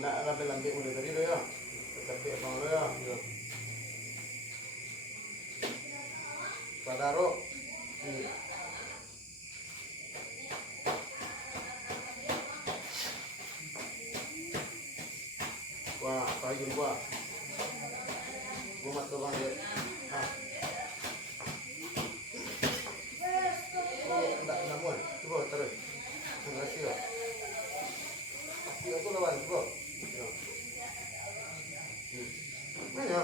Nak lambe-lambe mula tadi tu ya. Tapi abang tu ya. Padaro. Wah, pagi gua. Gua mat bang dia. Ah. Oh, enggak muat. Coba terus. Terima kasih ya. Aku aku lawan gua. Ya. Mana?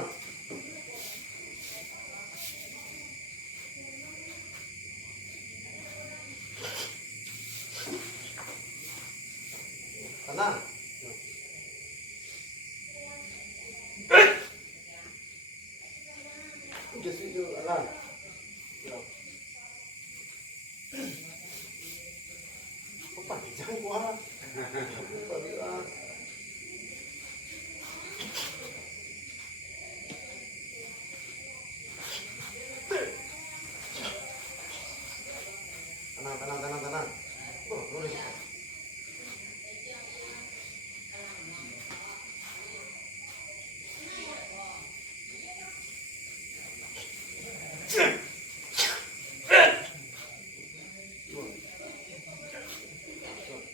Tenang. Just itu alam. Ya. Apa panjang gua? Apa bilang? Tenang. Oh, boleh.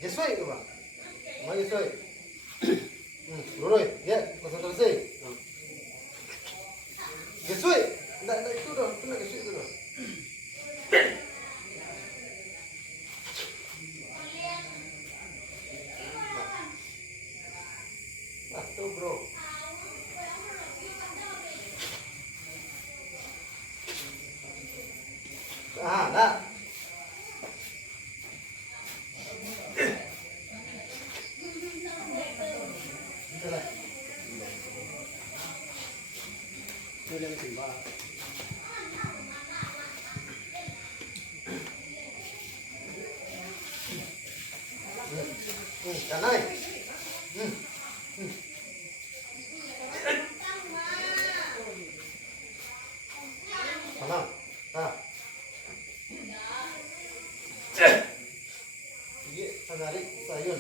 Yesoy tu bang. Mau yesoy. Lurus. Ya, konsentrasi. Yesoy. Enggak itu dah. Kena yesoy itu dah. Ah, tu bro. Ah, dah. Sudah tiba. Kanai. Tenang. Ah. Ini menarik sayur.